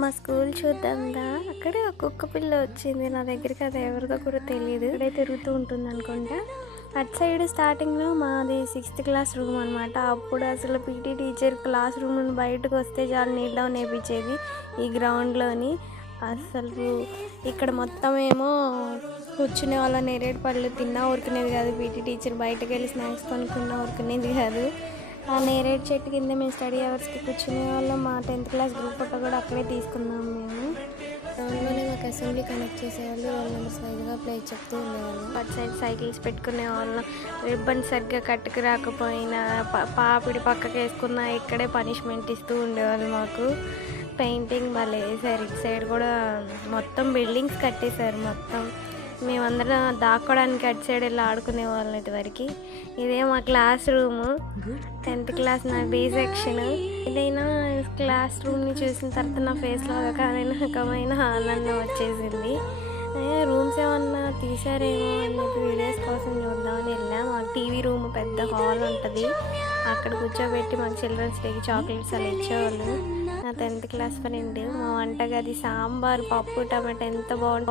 మా స్కూల్ చూద్దాందా. అక్కడే ఒక కుక్క పిల్ల వచ్చింది నా దగ్గరికి. అది ఎవరిదో కూడా తెలియదు. ఇక్కడే తిరుగుతూ ఉంటుంది అనుకుంటా. అటు సైడ్ స్టార్టింగ్లో మాది 6th క్లాస్ రూమ్ అనమాట. అప్పుడు అసలు పీటీ టీచర్ క్లాస్ రూమ్ నుండి బయటకు వస్తే చాలా నీల్ డౌన్ వేయించేది ఈ గ్రౌండ్లోని. అసలు ఇక్కడ మొత్తం ఏమో కూర్చునే వాళ్ళ నేరేడు పళ్ళు తిన్నా ఊరుకునేది కాదు. పీటీ టీచర్ బయటకు వెళ్ళి స్నాక్స్ కొనుక్కున్నా ఊరుకునేది కాదు. ఆ నేరేడు చెట్టు కింద మేము స్టడీ అవర్స్కి కూర్చునే వాళ్ళం. మా 10th క్లాస్ గ్రూప్ ఫోటో కూడా అక్కడే తీసుకున్నాం మేము. గ్రౌండ్లోనే మాకు అసెంబ్లీ కనెక్ట్ చేసేవాళ్ళు. రోల్ నెంబర్స్ వైజ్గా ప్లేస్ చెప్తూ ఉండేవాళ్ళు. అటు సైడ్ సైకిల్స్ పెట్టుకునే వాళ్ళం. రిబ్బన్ సరిగ్గా కట్టుకు రాకపోయినా పాపిడి పక్కకి వేసుకున్నా ఇక్కడే పనిష్మెంట్ ఇస్తూ ఉండేవాళ్ళు మాకు. పెయింటింగ్ భలే వేసారు. ఇటు సైడ్ కూడా మొత్తం బిల్డింగ్స్ కట్టేశారు మొత్తం. మేమందరం దాక్కోవడానికి అటు సైడ్ వెళ్ళి ఆడుకునే వాళ్ళం ఇటువరకు. ఇదే మా క్లాస్ రూము. 10th క్లాస్ నా బి సెక్షన్. ఏదైనా క్లాస్ రూమ్ని చూసిన తర్వాత నా ఫేస్లో ఒక రకమైన ఆనందం వచ్చేసింది. రూమ్స్ ఏమన్నా తీసారేమో అని చెప్పి వీడియోస్ కోసం చూద్దామని వెళ్ళాం. మాకు టీవీ రూమ్ పెద్ద హాల్ ఉంటుంది. అక్కడ కూర్చోబెట్టి మాకు చిల్డ్రన్స్ డేకి చాక్లెట్స్ అలా ఇచ్చేవాళ్ళు. నా 10th క్లాస్ ఫ్రెండ్. మా వంటగది సాంబార్, పప్పు, టమాటా ఎంత బాగుంటుంది.